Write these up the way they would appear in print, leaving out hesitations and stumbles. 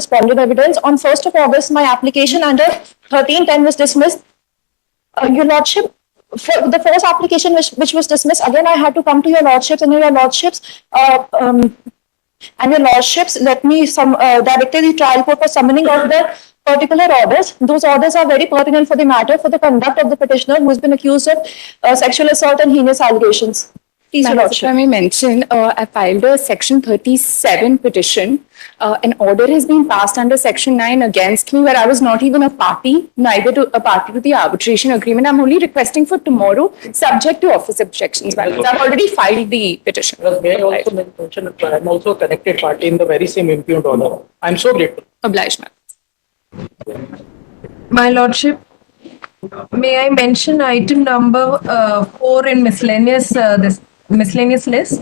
correspondent evidence. On 1st of August, my application under 1310 was dismissed. Your Lordship, for the first application which was dismissed, again I had to come to your Lordships, and your Lordships, let me directed the trial court for summoning of the particular orders. Those orders are very pertinent for the matter, for the conduct of the petitioner who has been accused of sexual assault and heinous allegations. Please, Your Lordship. If I may mention, I filed a Section 37 petition. An order has been passed under Section 9 against me, where I was not even a party, neither a party to the arbitration agreement. I'm only requesting for tomorrow, subject to office objections. I've already filed the petition. May I also mention that I'm also a connected party in the very same impugned order. I'm so grateful. Obliged, ma'am. My Lordship, may I mention item number 4 in miscellaneous list?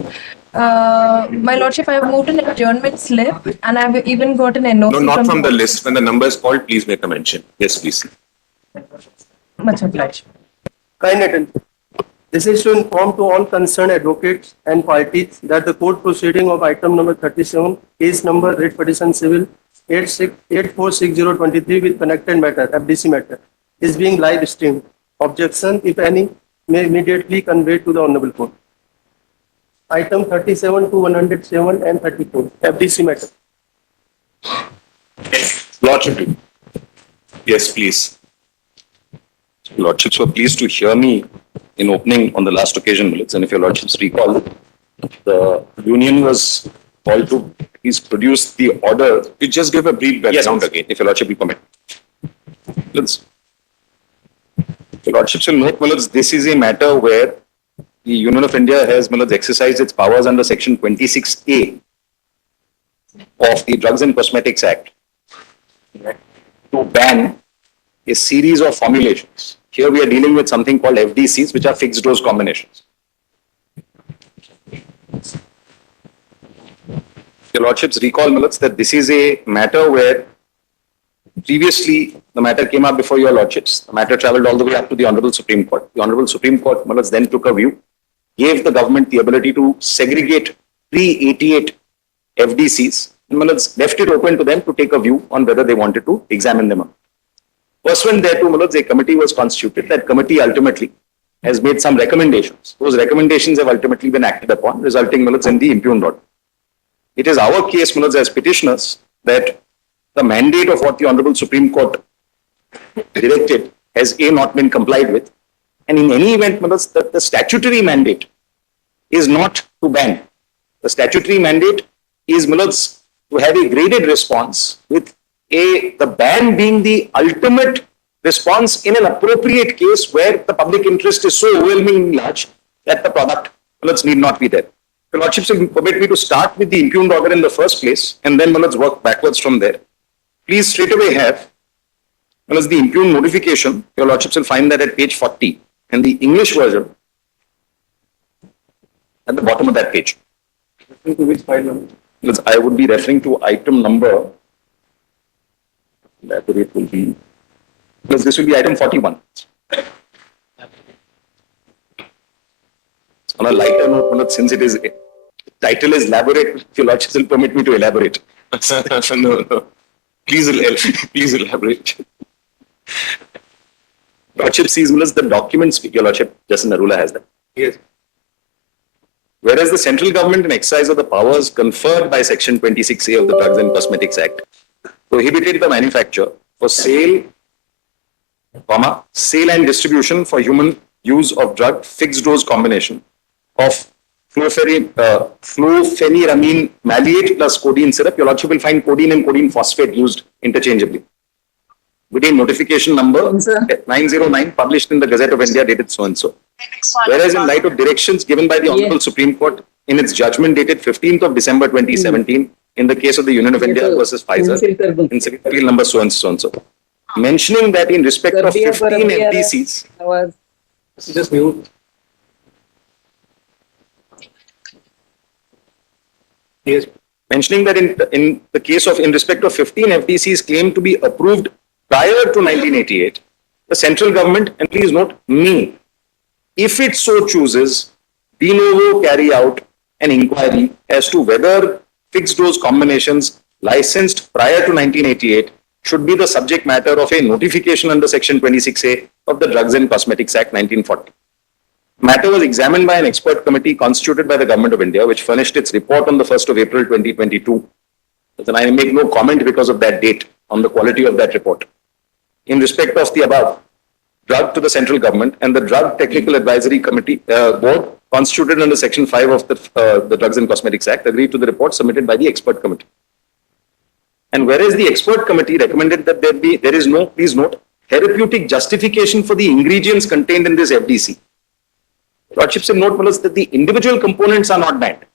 My Lordship, I have moved an adjournment slip, and I've even got an NOC. No, not from the list. When the number is called, please make a mention. Yes, please. Much obliged. Kind attention. This is to inform to all concerned advocates and parties that the court proceeding of item number 37, case number writ petition civil 846023 with connected matter, FDC matter, is being live streamed. Objection, if any, may immediately convey to the Honorable Court. Item 37 to 107 and 34, FDC matter. Lordship. Yes, please. Lordships were pleased to hear me in opening on the last occasion, and if your Lordships recall, the union was called to please produce the order. You just give a brief background again, if your Lordship will permit. Your Lordships will note, this is a matter where the Union of India has exercised its powers under Section 26A of the Drugs and Cosmetics Act to ban a series of formulations. Here we are dealing with something called FDCs, which are fixed dose combinations. Your Lordships recall, that this is a matter where previously the matter came up before your Lordships. The matter travelled all the way up to the Honourable Supreme Court. The Honourable Supreme Court then took a view, gave the government the ability to segregate pre-88 FDCs, and left it open to them to take a view on whether they wanted to examine them. Pursuant thereto, a committee was constituted. That committee ultimately has made some recommendations. Those recommendations have ultimately been acted upon, resulting in the impugned order. It is our case, as petitioners, that the mandate of what the Honourable Supreme Court directed has not been complied with. And in any event, the statutory mandate is not to ban. The statutory mandate is to have a graded response, with the ban being the ultimate response in an appropriate case where the public interest is so overwhelmingly large that the product need not be there. The Lordships will permit me to start with the impugned order in the first place, and then work backwards from there. Please straight away have the impugned notification. Your Lordships will find that at page 40, and the English version at the bottom of that page. To which file number? I would be referring to item number. That rate will be. This will be item 41. On a lighter note, since it is title is elaborate, your Lordships will permit me to elaborate. No. Please elaborate. Lordship sees the documents. Your Lordship, Justice Narula has them. Yes. Whereas the central government, in exercise of the powers conferred by Section 26A of the Drugs and Cosmetics Act, prohibited the manufacture for sale and distribution for human use of drug fixed dose combination of flupheniramine maleate plus codeine syrup. Your Lordship will find codeine and codeine phosphate used interchangeably. Within notification number 909, published in the Gazette of India, dated so-and-so. Whereas in light of directions given by the Honourable Supreme Court in its judgment dated 15th of December 2017, in the case of the Union of India versus Pfizer, in appeal number so-and-so, mentioning that in respect of 15 FDCs, just mute. Yes. Mentioning that in the case of, in respect of 15 FDCs claimed to be approved prior to 1988, the central government, and please note, may, if it so chooses, de novo carry out an inquiry as to whether fixed dose combinations licensed prior to 1988 should be the subject matter of a notification under Section 26A of the Drugs and Cosmetics Act 1940. Matter was examined by an expert committee constituted by the Government of India, which furnished its report on the 1st of April 2022. And I make no comment because of that date on the quality of that report. In respect of the above, drug to the central government and the Drug Technical Advisory Committee Board constituted under Section 5 of the Drugs and Cosmetics Act agreed to the report submitted by the expert committee. And whereas the expert committee recommended that there is no, please note, therapeutic justification for the ingredients contained in this FDC. Lordship said note that the individual components are not banned.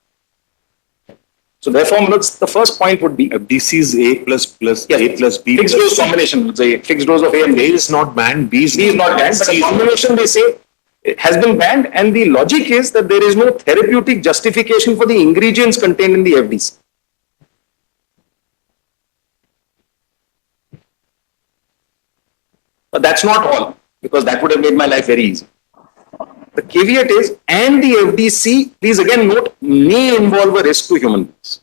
So therefore, the first point would be FDC is A plus A plus B. Fixed dose combination, say fixed dose of A and A is not banned, B is not banned, but the combination they say has been banned, and the logic is that there is no therapeutic justification for the ingredients contained in the FDC. But that's not all, because that would have made my life very easy. The caveat is, and the FDC, please again note, may involve a risk to human beings.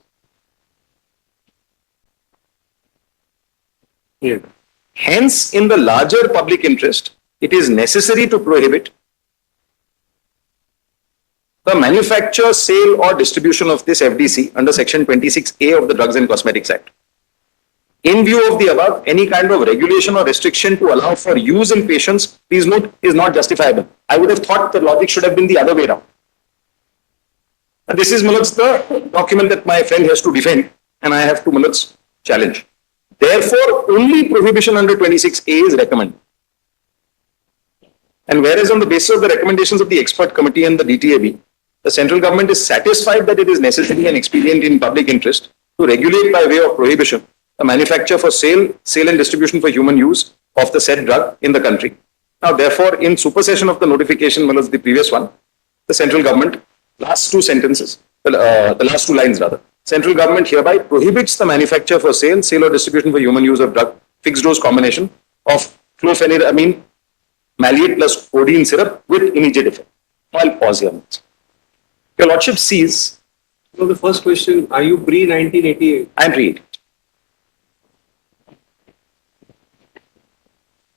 Yeah. Hence, in the larger public interest, it is necessary to prohibit the manufacture, sale or distribution of this FDC under Section 26A of the Drugs and Cosmetics Act. In view of the above, any kind of regulation or restriction to allow for use in patients, please note, is not justifiable. I would have thought the logic should have been the other way around. And this is the document that my friend has to defend, and I have to challenge. Therefore, only prohibition under 26A is recommended. And whereas on the basis of the recommendations of the expert committee and the DTAB, the central government is satisfied that it is necessary and expedient in public interest to regulate by way of prohibition the manufacture for sale and distribution for human use of the said drug in the country. Now, therefore, in supersession of the notification, the previous one, the central government, last two sentences, the last two lines rather, central government hereby prohibits the manufacture for sale or distribution for human use of drug, fixed dose combination of chlorpheniramine, maleate plus codeine syrup with immediate effect. I'll pause here. Your Lordship sees. So the first question, are you pre-1988? I'm pre-88.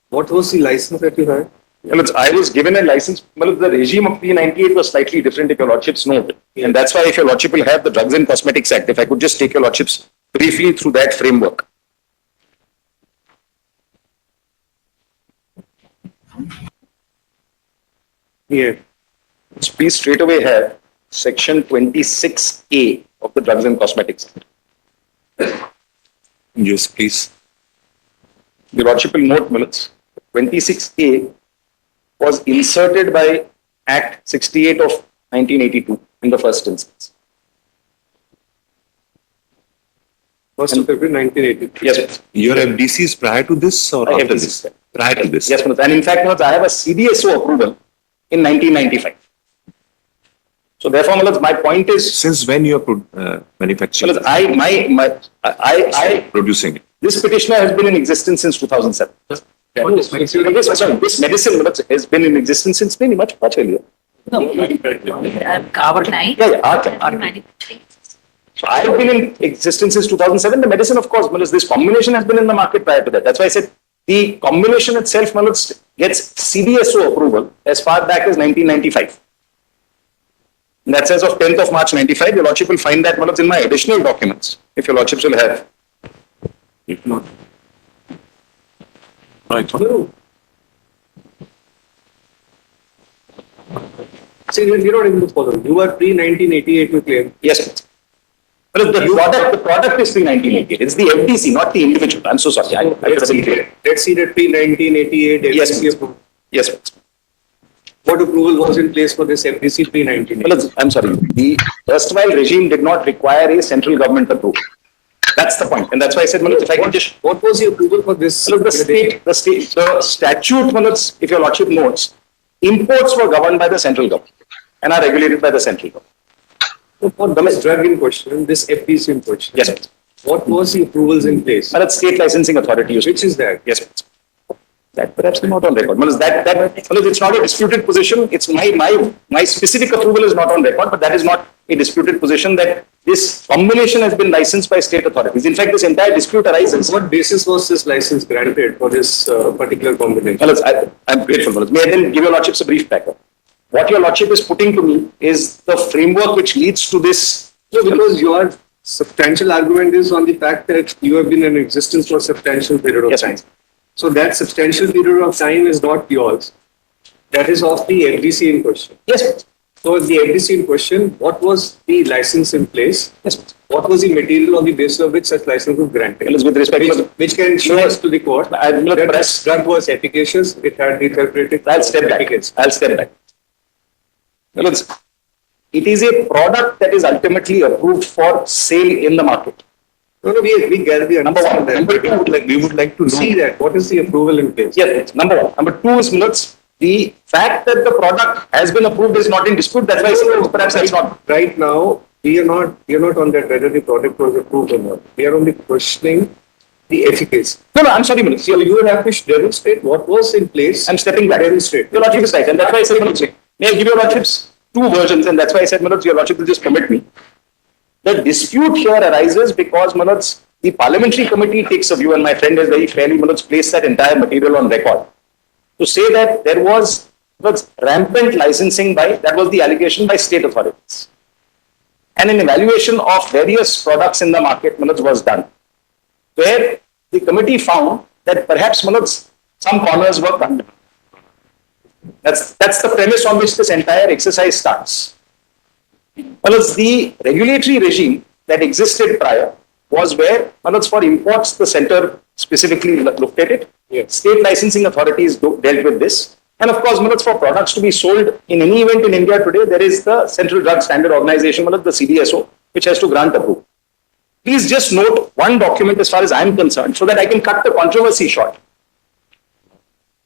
What was the license that you had? Well, I was given a license. Well, the regime of pre-98 was slightly different, if your Lordships know it. And that's why if your Lordship will have the Drugs and Cosmetics Act, if I could just take your Lordships briefly through that framework. Yeah. Please straight away have Section 26A of the Drugs and Cosmetics Act. Yes, please. The Lordship will note, 26A was inserted by Act 68 of 1982 in the first instance. First of February 1982. Yes, Your FDC is prior to this or after this? Prior to this. yes, and in fact, I have a CDSO approval in 1995. So therefore, my point is, Since when you are manufacturing? Producing it. This petitioner has been in existence since 2007. This medicine has been in existence since much earlier. Our time. Our Manufacturing. So I have been in existence since 2007. The medicine, of course, this combination has been in the market prior to that. That's why I said the combination itself gets CDSO approval as far back as 1995. And that says of 10th of March 95. Your Lordship will find that in my additional documents, if your Lordships will have. If not. Right. See, you're not able to follow. You are pre-1988, you claim. Yes. But the product is pre-1988. It's the FDC, not the individual. I'm so sorry. Let's see that pre-1988 Yes, FDC approval. Yes. What approval was in place for this FDC pre-1988? I'm sorry. The erstwhile regime did not require a central government approval. That's the point. And that's why I said, if I can just... What was the approval for this? The statute, if your Lordship notes, imports were governed by the central government and are regulated by the central government. So for this drug in question, this FDC in question. Yes. What was the approvals in place? State licensing authority. Which is that? Yes. That perhaps is not on record. It's not a disputed position. It's my specific approval is not on record, but that is not a disputed position that this combination has been licensed by state authorities. In fact, this entire dispute arises. What basis was this license granted for this particular combination? I'm grateful. May I then give your lordships a brief backup? What your lordship is putting to me is the framework which leads to this. No, because your substantial argument is on the fact that you have been in existence for a substantial period of time. So that substantial period of time is not yours. That is of the FDC in question. Yes. So the FDC in question, what was the license in place? Yes. What was the material on the basis of which such license was granted? With respect, which can show us to the court that this drug was efficacious, it had the therapeutic. I'll step back. It is a product that is ultimately approved for sale in the market. No, we gather the Number one. Number two, we would like to see that. What is the approval in place? Yes, number one. Number two is, Millets, the fact that the product has been approved is not in dispute. That's why I say perhaps that's not. Right now, we are not on that whether the product was approved or not. We are only questioning the efficacy. No, I'm sorry, Millets. So you would have to demonstrate what was in place. I'm stepping back. Demonstrate. Your lordship is right. And that's why I said, Millets, may I give your lordships two versions? And that's why I said, Millets, your lordship will just permit me. The dispute here arises because, Millets, the parliamentary committee takes a view, and my friend has very fairly, Millets, placed that entire material on record to say that there was rampant licensing that was the allegation by state authorities. And an evaluation of various products in the market, Millets, was done, where the committee found that perhaps, Millets, some corners were cut. That's the premise on which this entire exercise starts. Millets, the regulatory regime that existed prior was where, for imports, the centre specifically looked at it. Yes. State licensing authorities dealt with this. And of course, for products to be sold in any event in India today, there is the Central Drug Standard Organization, the CDSO, which has to grant approval. Please just note one document as far as I am concerned, so that I can cut the controversy short.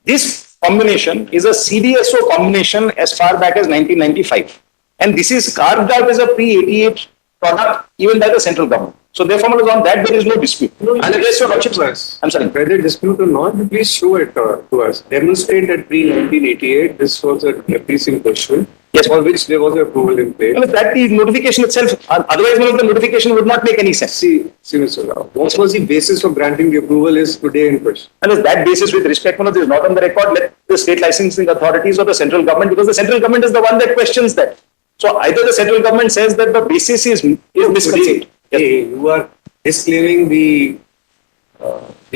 This combination is a CDSO combination as far back as 1995. And this is carved out as a pre-88 product even by the central government. So therefore, on that there is no dispute. I'll address your lordships. I'm sorry. Whether dispute or not, please show it to us. Demonstrate that pre-1988, this was a FDC question. Yes. For which there was an approval in place. Well, that the notification itself, otherwise the notification would not make any sense. See, Mr. Rao, what was the basis for granting the approval is today in question. And that basis, with respect, is not on the record. Let the state licensing authorities or the central government, because the central government is the one that questions that. So either the central government says that the basis is misconceived. Hey, you are disclaiming the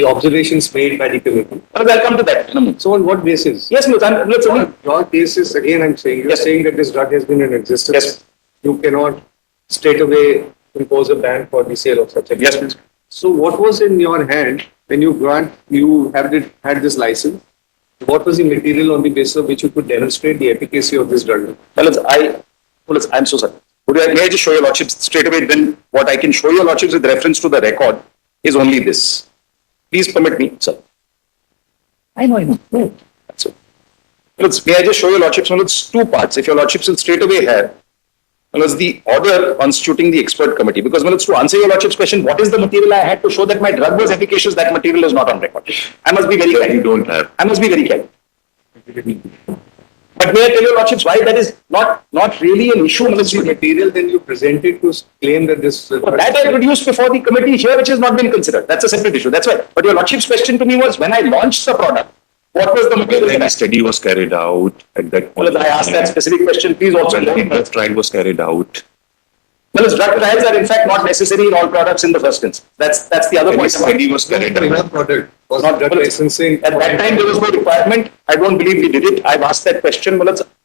observations made by the committee. I'll come to that. So on what basis? Yes, Your basis, again I'm saying, you're saying that this drug has been in existence. Yes. You cannot straight away impose a ban for the sale of such a drug. Yes, please. So what was in your hand when you had this license? What was the material on the basis of which you could demonstrate the efficacy of this drug? I'm so sorry. May I just show your lordships straight away? Then what I can show your lordships with reference to the record is only this. Please permit me, sir. I know. No. That's it. May I just show your lordships two parts? If your lordships will straight away have the order constituting the expert committee. Because to answer your lordship's question, what is the material I had to show that my drug was efficacious? That material is not on record. I must be very clear. You don't have. I must be very clear. But may I tell your lordships why that is not really an issue? The material then you presented to claim that this... that I produced before the committee here, which has not been considered. That's a separate issue. That's why. But your lordship's question to me was, when I launched the product, what was the material? When a study was carried out at that point. I asked that specific question. Please also. When the trial was carried out. Drug trials are in fact not necessary in all products in the first instance. That's the other point. Study was carried out. Product was not drug licensing. At that time, there was no requirement. I don't believe we did it. I've asked that question.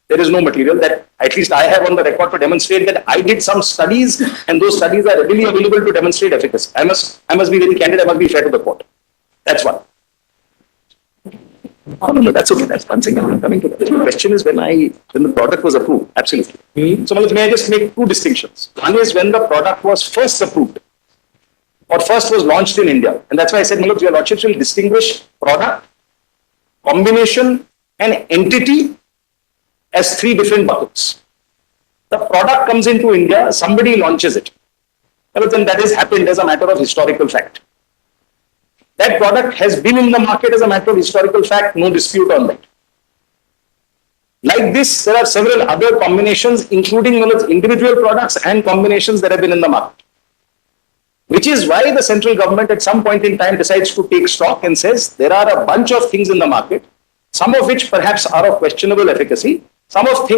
There is no material that at least I have on the record to demonstrate that I did some studies, and those studies are readily available to demonstrate efficacy. I must be very candid. I must be fair to the court. That's one. No, that's okay. That's one thing I'm coming to. The question is when the product was approved. Absolutely. So may I just make two distinctions? One is when the product was first approved or first was launched in India. And that's why I said, your lordships will distinguish product, combination, and entity as three different buckets. The product comes into India, somebody launches it. Then that has happened as a matter of historical fact. That product has been in the market as a matter of historical fact, no dispute on that. Like this, there are several other combinations, including individual products and combinations that have been in the market. Which is why the central government at some point in time decides to take stock and says there are a bunch of things in the market, some of which perhaps are of questionable efficacy, some of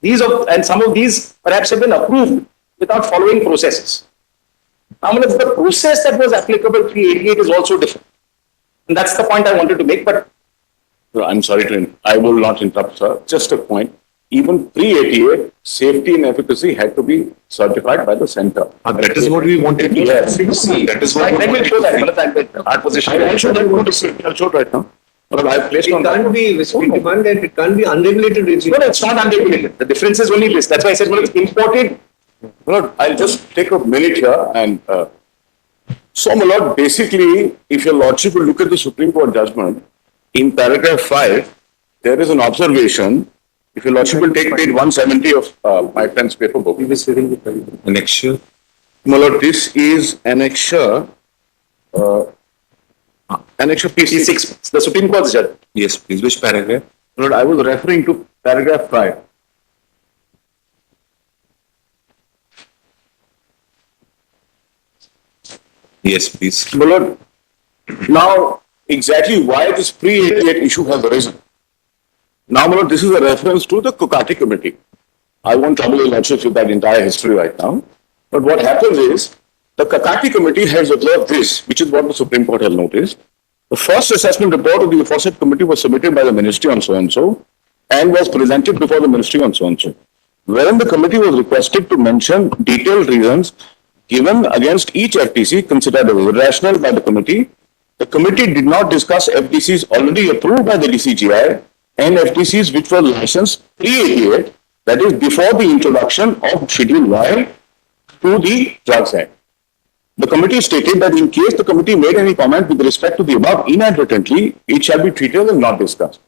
these perhaps have been approved without following processes. Now, the process that was applicable pre-88 is also different. And that's the point I wanted to make, but I'm sorry I will not interrupt, sir. Just a point. Even pre-88, safety and efficacy had to be certified by the center. That is what we wanted to see. That is what I will show that. Our position. I'll show it right now. But I've placed on it can't be demand and it can't be unregulated regime. No, it's not unregulated. The difference is only this. That's why I said, it's imported. Well, I'll just take a minute here and so, my lord, basically, if your lordship will look at the Supreme Court judgment, in paragraph 5, there is an observation. If your lordship will take page 170 of my friend's paper book. Annexure. My lord, this is annexure. Annexure P6. The Supreme Court's judgment. Yes, please. Which paragraph? My lord, I was referring to paragraph 5. Yes, please. My lord, now exactly why this pre-88 issue has arisen. Now, my lord, this is a reference to the Kokati Committee. I won't trouble your lordship with that entire history right now. But what happens is, the Kokati Committee has observed this, which is what the Supreme Court has noticed. The first assessment report of the aforesaid committee was submitted by the ministry on so-and-so and was presented before the ministry on so-and-so, wherein the committee was requested to mention detailed reasons given against each FTC considered as irrational by the committee. The committee did not discuss FTCs already approved by the DCGI and FTCs which were licensed pre-88, that is before the introduction of Schedule Y to the Drugs Act. The committee stated that in case the committee made any comment with respect to the above inadvertently, it shall be treated and not discussed.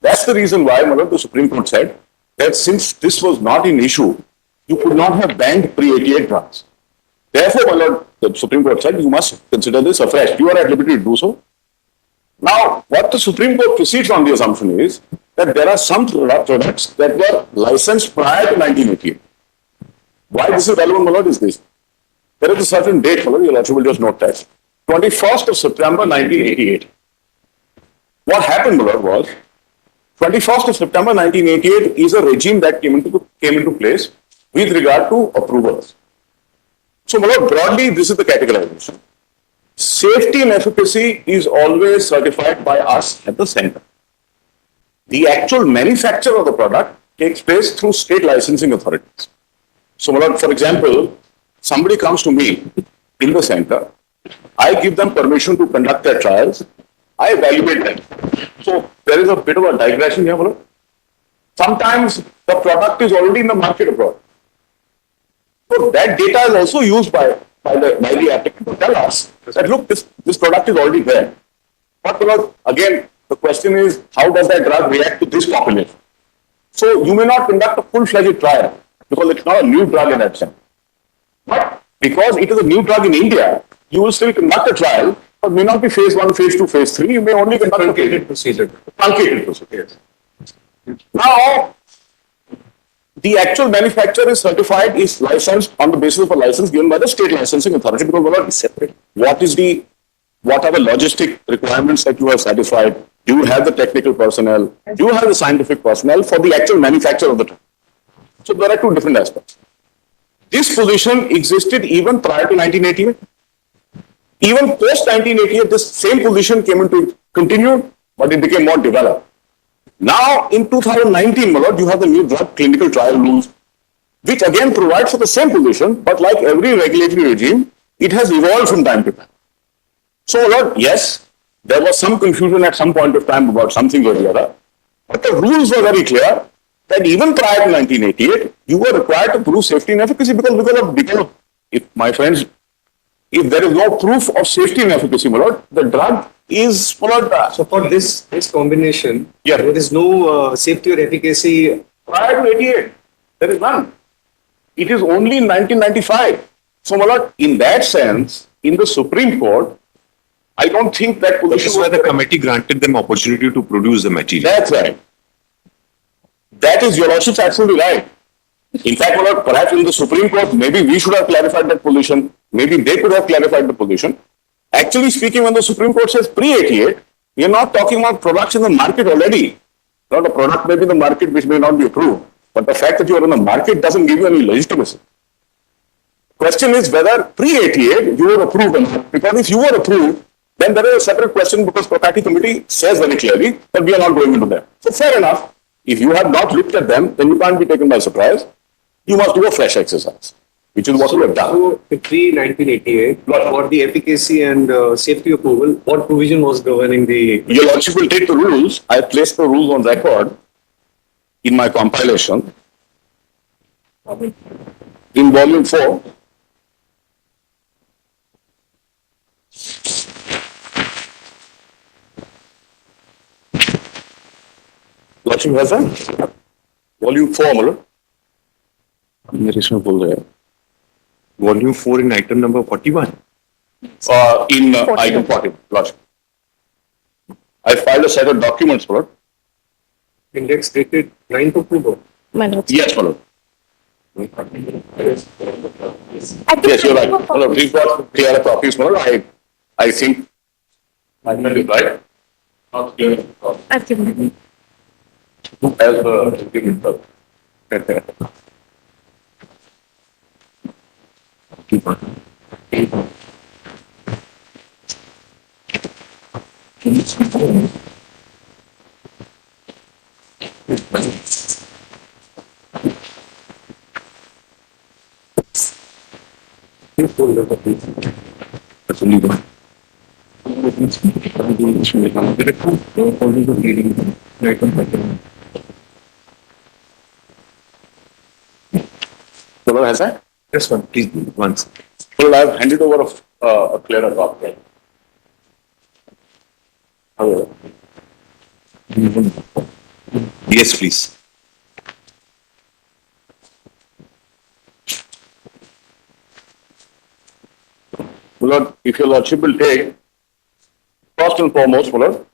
That's the reason why, the Supreme Court said that since this was not an issue, you could not have banned pre-88 drugs. Therefore, the Supreme Court said you must consider this afresh. You are at liberty to do so. Now, what the Supreme Court proceeds on the assumption is that there are some products that were licensed prior to 1988. Why this is relevant, my lord, is this. There is a certain date, my lord, your lordship will just note that. 21st of September 1988. What happened, my lord, was 21st of September 1988 is a regime that came into place with regard to approvals. So, my lord, broadly, this is the categorization. Safety and efficacy is always certified by us at the center. The actual manufacture of the product takes place through state licensing authorities. So, my lord, for example, somebody comes to me in the center, I give them permission to conduct their trials, I evaluate them. So, there is a bit of a digression here, my lord. Sometimes the product is already in the market abroad. So, that data is also used by the applicant to tell us that, look, this product is already there. But, my lord, again, the question is, how does that drug react to this population? So, you may not conduct a full-fledged trial because it's not a new drug in that sense. But because it is a new drug in India, you will still conduct a trial, but may not be phase 1, phase 2, phase 3. You may only conduct a truncated procedure. Yes. Now, the actual manufacturer is certified, is licensed on the basis of a license given by the state licensing authority because we're not separate. What are the logistic requirements that you have satisfied? Do you have the technical personnel? Do you have the scientific personnel for the actual manufacture of the drug? So there are two different aspects. This position existed even prior to 1988. Even post 1988, this same position continued, but it became more developed. Now, in 2019, my lord, you have the new drug clinical trial rules, which again provide for the same position, but like every regulatory regime, it has evolved from time to time. So, my lord, yes, there was some confusion at some point of time about something or the other, but the rules were very clear that even prior to 1988, you were required to prove safety and efficacy because if my friends, if there is no proof of safety and efficacy, my lord, the drug is followed. So for this combination, yeah, there is no safety or efficacy prior to 88. There is none. It is only in 1995. So, my lord, in that sense, in the Supreme Court, I don't think that Which position is why was the committee granted them opportunity to produce the material. That's right. That is your lordship's absolutely right. In fact, well, perhaps in the Supreme Court, maybe we should have clarified that position. Maybe they could have clarified the position. Actually speaking, when the Supreme Court says pre-88, we are not talking about products in the market already. Not a product may be in the market which may not be approved. But the fact that you are in the market doesn't give you any legitimacy. Question is whether pre-88 you were approved or not. Because if you were approved, then there is a separate question because Kokati committee says very clearly that we are not going into them. So fair enough. If you have not looked at them, then you can't be taken by surprise. You must do a fresh exercise, which is what you have done. So, pre-1988, for the efficacy and safety approval, what provision was governing the... Your lordship will take the rules. I have placed the rules on record in my compilation in volume 4. Lordship has that? Volume 4, मतलब मेरे इसमें बोल रहे हैं Volume 4 in item number 41. in item 40, Lordship. I filed a set of documents, Lord. Index dated 9th October. Yes, Lord. Yes, you're right. Lord, we've got clear copies, Lord. I think I made it right. Not clear. I've given it. As given. Lord, has that? Yes, one, please, once. Well, I've handed over a clearer copy. Yes, please. Lord, if your lordship will take, first and foremost, Lord,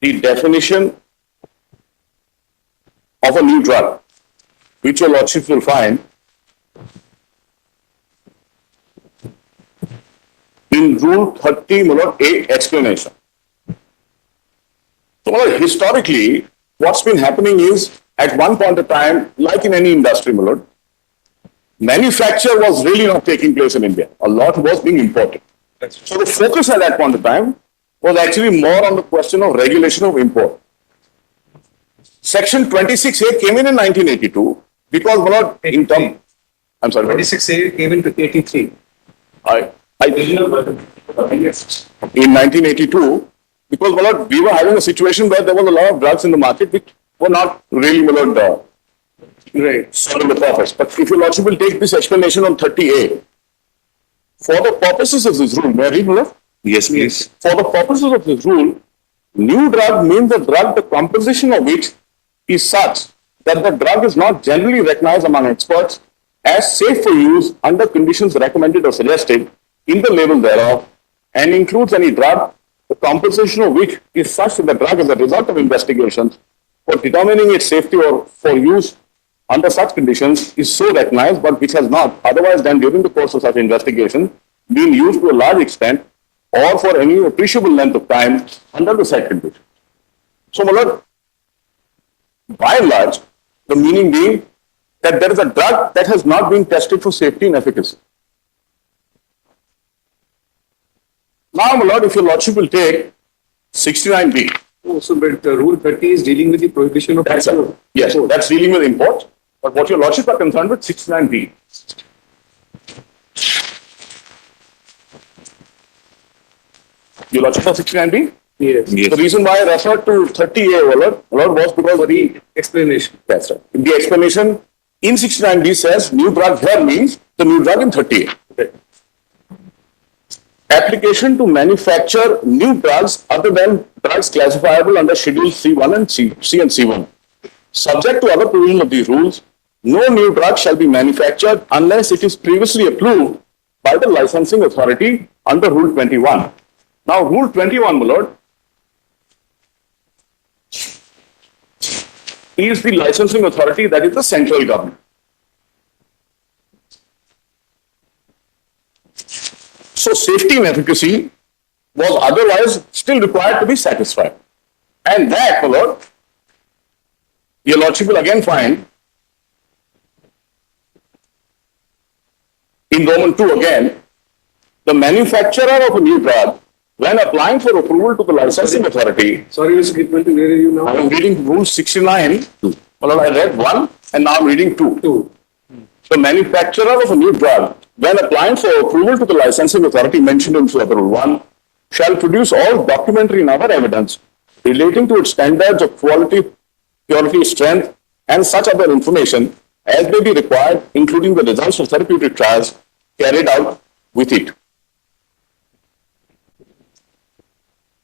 the definition of a new drug, which your lordship will find in Rule 30, Lord, A explanation. So, Lord, historically, what's been happening is, at one point of time, like in any industry, Lord, manufacture was really not taking place in India. A lot was being imported. So the focus at that point of time was actually more on the question of regulation of import. Section 26A came in 1982 because, Lord, in term, I'm sorry. 26A came into 83. In 1982, because, Lord, we were having a situation where there was a lot of drugs in the market which were not really, Lord, serving the purpose. But if your lordship will take this explanation on 30A, for the purposes of this rule, may I read, Lord? Yes, please. For the purposes of this rule, new drug means a drug the composition of which is such that the drug is not generally recognized among experts as safe for use under conditions recommended or suggested in the label thereof, and includes any drug the composition of which is such that the drug as a result of investigations for determining its safety or for use under such conditions is so recognized, but which has not otherwise done during the course of such investigation been used to a large extent or for any appreciable length of time under the said conditions. So, Lord, by and large, the meaning being that there is a drug that has not been tested for safety and efficacy. Now, my lord, if your lordship will take 69B. Oh, so, but Rule 30 is dealing with the prohibition of... That's right. Yes, that's dealing with import. But what your lordship are concerned with, 69B. Your lordship of 69B? Yes. The reason why I referred to 30A, Lord, was because of the Explanation. That's right. The explanation in 69B says new drug here means the new drug in 30A. Okay. Application to manufacture new drugs other than drugs classifiable under Schedule C1 and C and C1. Subject to other provisions of these rules, no new drug shall be manufactured unless it is previously approved by the licensing authority under Rule 21. Now, Rule 21, my lord, is the licensing authority, that is the central government. So, safety and efficacy was otherwise still required to be satisfied. And that, my lord, your lordship will again find in Roman 2 again, the manufacturer of a new drug, when applying for approval to the licensing authority. Sorry, Mr. Gitwant, where are you now? I am reading Rule 69. Well, I read 1 and now I'm reading 2. 2. The manufacturer of a new drug, when applying for approval to the licensing authority mentioned in Further Rule 1, shall produce all documentary and other evidence relating to its standards of quality, purity, strength, and such other information as may be required, including the results of therapeutic trials carried out with it.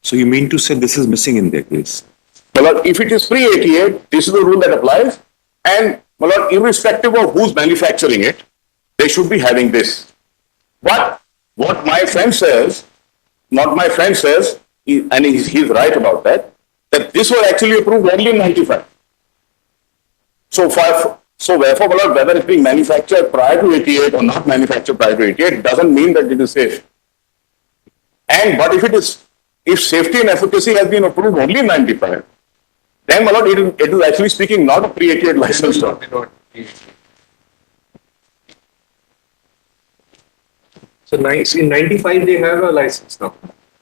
So you mean to say this is missing in their case? Well, if it is pre-88, this is the rule that applies. And, well, irrespective of who's manufacturing it, they should be having this. But what my friend says, not my friend says, and he's right about that, that this was actually approved only in 95. So therefore, well, whether it's being manufactured prior to 88 or not manufactured prior to 88 doesn't mean that it is safe. But if safety and efficacy has been approved only in 95, then, my lord, it is actually speaking not a pre-88 license. So in 95, they have a license now.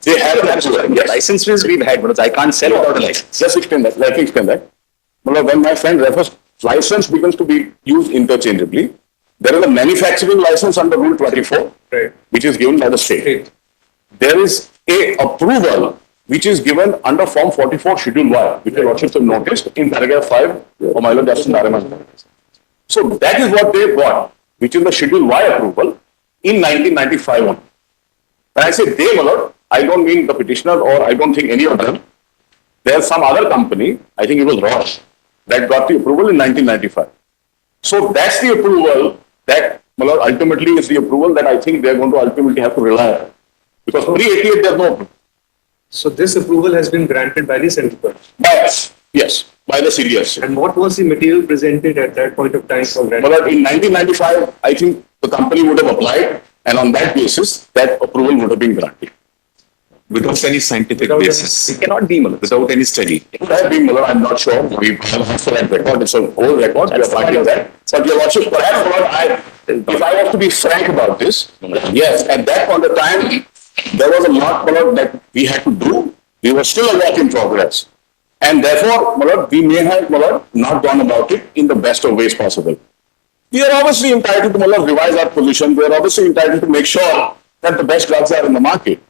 They have a license. Yes. Licenses we've had, but I can't sell without a license. Just explain that. Let me explain that. Well, when my friend refers, license begins to be used interchangeably. There is a manufacturing license under Rule 24, Right. which is given by the state. There is a approval which is given under Form 44 Schedule Y, which your lordships have noticed in paragraph 5 of my Lord Justice Narayan. So that is what they got, which is the Schedule Y approval in 1995 only. When I say they, my lord, I don't mean the petitioner or I don't think any of them. There's some other company, I think it was Roche, that got the approval in 1995. So that's the approval that, my lord, ultimately is the approval that I think they're going to ultimately have to rely on. Because pre-88 there's no approval. So this approval has been granted by the central government. By us, yes, by the CDS. And what was the material presented at that point of time for granting? But in 1995, I think the company would have applied, and on that basis, that approval would have been granted. Without any scientific Without basis. It cannot be, Mullah. Without any study. It would have been, I'm not sure. We have a that record. It's an old record. We are finding that. But your lordship, perhaps, if I have to be frank about this, yes, at that point of time, there was a lot that we had to do. We were still a work in progress. And therefore, we may have not gone about it in the best of ways possible. We are obviously entitled to revise our position. We are obviously entitled to make sure that the best drugs are in the market.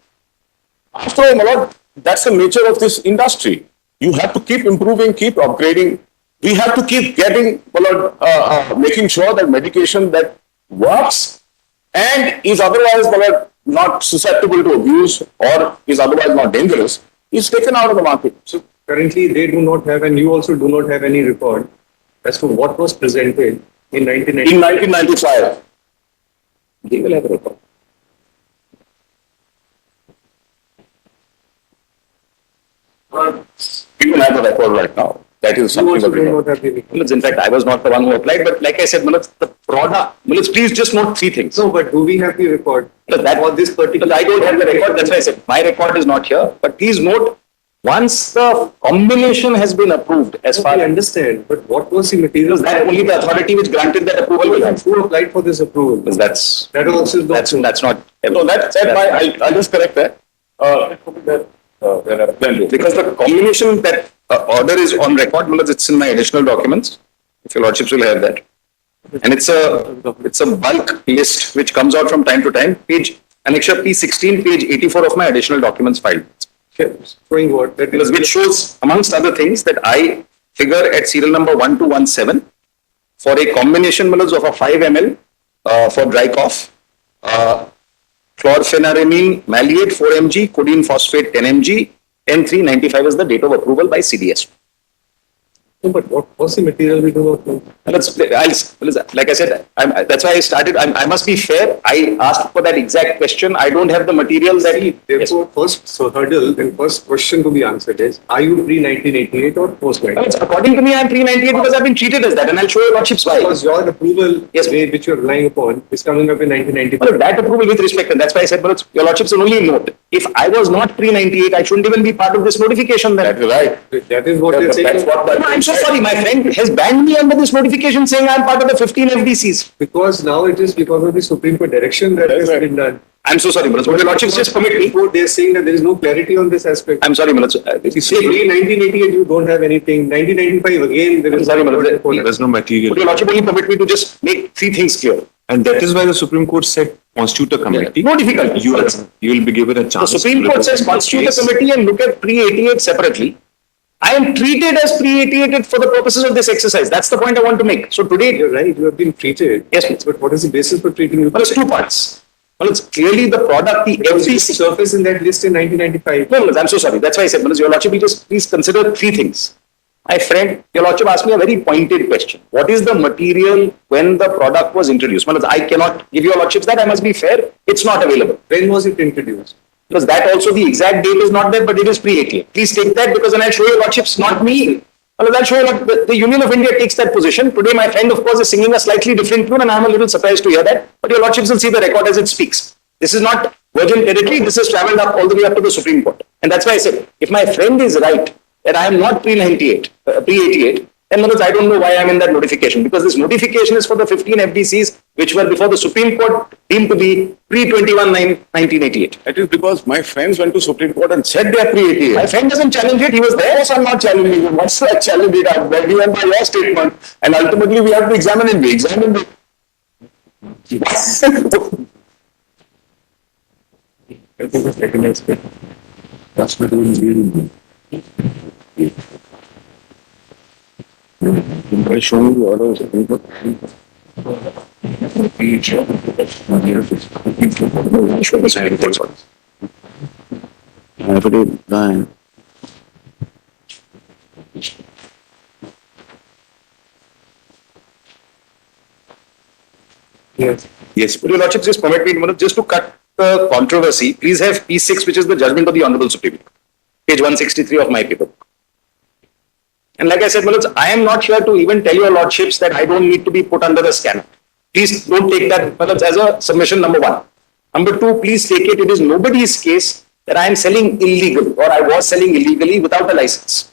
After all, that's the nature of this industry. You have to keep improving, keep upgrading. We have to keep getting, making sure that medication that works and is otherwise not susceptible to abuse or is otherwise not dangerous is taken out of the market. So currently they do not have, and you also do not have any record as to what was presented in 1995. In 1995, they will have a record. We will have a record right now. That is You something also that we do know. not have the record. Mullah, in fact, I was not the one who applied, but like I said, Mullah, the product, Mullah, please just note 3 things. No, but do we have the record? That was this particular, I don't have the record, that's why I said, my record is not here, but please note, once the combination has been approved, as far I as understand, but what was the material? that only the authority which granted that approval will have. Who applied for this approval? Because that's That also is not. that's not. No, I'll just correct that. Because the combination that order is on record, because it's in my additional documents. If your lordships will have that, and it's a bulk list which comes out from time to time. Page annexure P16, page 84 of my additional documents filed. Showing what? That is Which shows, amongst other things, that I figure at serial number 1217 for a combination of a 5 ml for dry cough, chlorpheniramine maleate 4 mg, codeine phosphate 10 mg, N395 is the date of approval by CDS. No, but what was the material we do not know? Like I said, that's why I started. I must be fair. I asked for that exact question. I don't have the material that he. Therefore, first hurdle and first question to be answered is: are you pre-1988 or post-1988? According to me, I'm pre-98 because I've been treated as that, and I'll show you lordships why. Because your approval, Yes, which you're relying upon, is coming up in 1995. Well, that approval with respect, and that's why I said, well, your lordships will only note. If I was not pre-98, I shouldn't even be part of this notification then. That is right. That is what they're saying. That's what No, I'm so sorry. My friend has banned me under this notification saying I'm part of the 15 FDCs. Because now it is because of the Supreme Court direction that has been done. I'm so sorry, Manoj. Would your lordships just permit me? They're saying that there is no clarity on this aspect. I'm sorry, Manoj. You say pre-1988 you don't have anything. 1995 again there is Sorry, Manoj. There's no material. Would your lordship only permit me to just make three things clear? And that is why the Supreme Court said constitute a committee. No difficulty. You will be given a The chance. Supreme to Court look says at the constitute a case. committee and look at pre-88 separately. I am treated as pre-88 for the purposes of this exercise. That's the point I want to make. So today, You're right, you have been treated. yes, please. But what is the basis for treating you? Well, it's two parts. Well, it's clearly the product, the FDC. Surface in that list in 1995. No, I'm so sorry. That's why I said, Manoj, your lordship will just please consider three things. My friend, your lordship asked me a very pointed question. What is the material when the product was introduced? Manoj, I cannot give your lordships that. I must be fair. It's not available. When was it introduced? Because that also, the exact date is not there, but it is pre-88. Please take that because then I'll show you lordships, not me. Well, I'll show you what the Union of India takes that position. Today, my friend, of course, is singing a slightly different tune, and I'm a little surprised to hear that. But your lordships will see the record as it speaks. This is not virgin territory. This has traveled up all the way up to the Supreme Court. And that's why I said, if my friend is right, that I am not pre-98, then Manoj, I don't know why I'm in that notification. Because this notification is for the 15 FDCs, which were before the Supreme Court deemed to be pre-21/9/1988. That is because my friends went to Supreme Court and said they are pre-88. My friend doesn't challenge it. He was Of there. course, I'm not challenging you. What's that challenge it? I'm very by your statement. And ultimately, we have to examine it. We examine it. I think the second aspect. That's what we will I show you the orders. Yes. Yes, would your lordship just permit me, Manoj, just to cut the controversy, please have P6, which is the judgment of the Honorable Supreme Court, page 163 of my paper. And like I said, Manoj, I am not here to even tell your lordships that I don't need to be put under the scanner. Please don't take that, Manoj, as a submission number one. Number two, please take it. It is nobody's case that I am selling illegal or I was selling illegally without a license.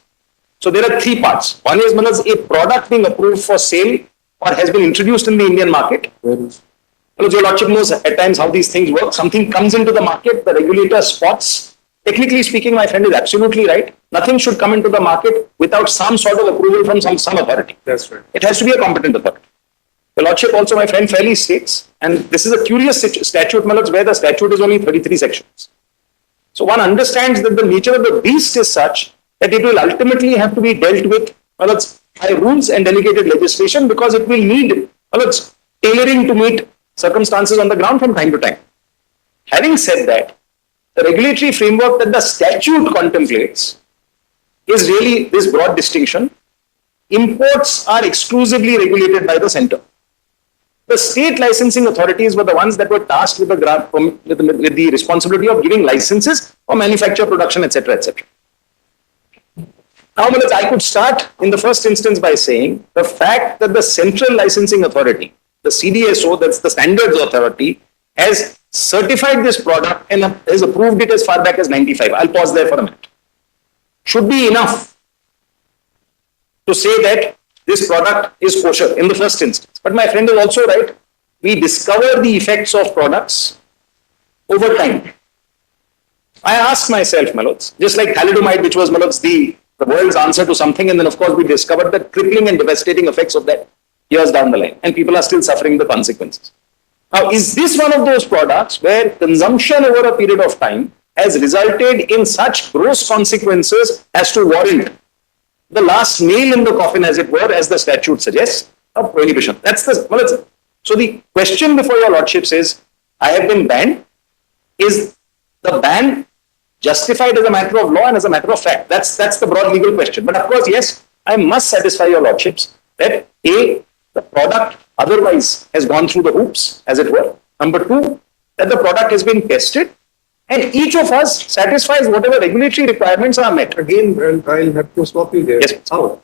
So there are three parts. One is, Manoj, a product being approved for sale or has been introduced in the Indian market. Well, your lordship knows at times how these things work. Something comes into the market, the regulator spots. Technically speaking, my friend is absolutely right. Nothing should come into the market without some sort of approval from some authority. That's right. It has to be a competent authority. The lordship also, my friend, fairly states, and this is a curious statute, Manoj, where the statute is only 33 sections. So one understands that the nature of the beast is such that it will ultimately have to be dealt with, Manoj, by rules and delegated legislation because it will need, Manoj, tailoring to meet circumstances on the ground from time to time. Having said that, the regulatory framework that the statute contemplates is really this broad distinction. Imports are exclusively regulated by the center. The state licensing authorities were the ones that were tasked with the responsibility of giving licenses for manufacture, production, etc., etc. Now, Manoj, I could start in the first instance by saying the fact that the central licensing authority, the CDSO, that's the standards authority, has certified this product and has approved it as far back as 95. I'll pause there for a minute. Should be enough to say that this product is kosher in the first instance. But my friend is also right. We discover the effects of products over time. I asked myself, Manoj, just like thalidomide, which was, Manoj, the world's answer to something, and then of course we discovered the crippling and devastating effects of that years down the line, and people are still suffering the consequences. Now, is this one of those products where consumption over a period of time has resulted in such gross consequences as to warrant the last nail in the coffin, as it were, as the statute suggests, of prohibition? That's the, well, so the question before your lordships is, I have been banned. Is the ban justified as a matter of law and as a matter of fact? That's the broad legal question. But of course, yes, I must satisfy your lordships that A, the product otherwise has gone through the hoops, as it were. Number two, that the product has been tested and each of us satisfies whatever regulatory requirements are met. Again, I'll have to stop you there. Yes. How?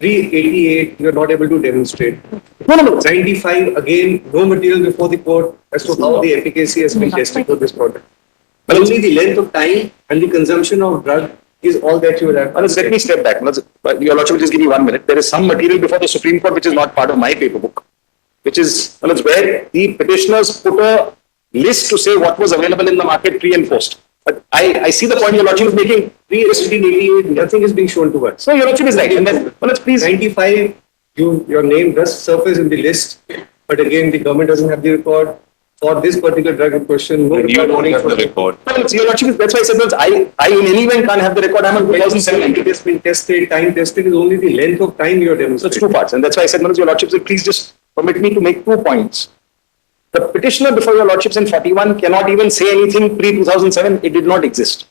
388, you're not able to demonstrate. No. 95, again, no material before the court as to how the efficacy has been tested for this product. But only the length of time and the consumption of drug is all that you will have. Let me step back. Your lordship will just give me 1 minute. There is some material before the Supreme Court which is not part of my paper book, which is where the petitioners put a list to say what was available in the market pre and post. But I see the point your lordship is making. Pre-1688, nothing is being shown to us. So your lordship is right. And then, please. 95, your name does surface in the list, but again, the government doesn't have the record for this particular drug in question. No, You don't have the record. Your lordship, that's why I said, I in any event can't have the record. I'm on 2007. It has been tested, time tested is only the length of time you are So demonstrating. it's two parts. And that's why I said, your lordship, please just permit me to make 2 points. The petitioner before your lordships in 41 cannot even say anything pre-2007. It did not exist.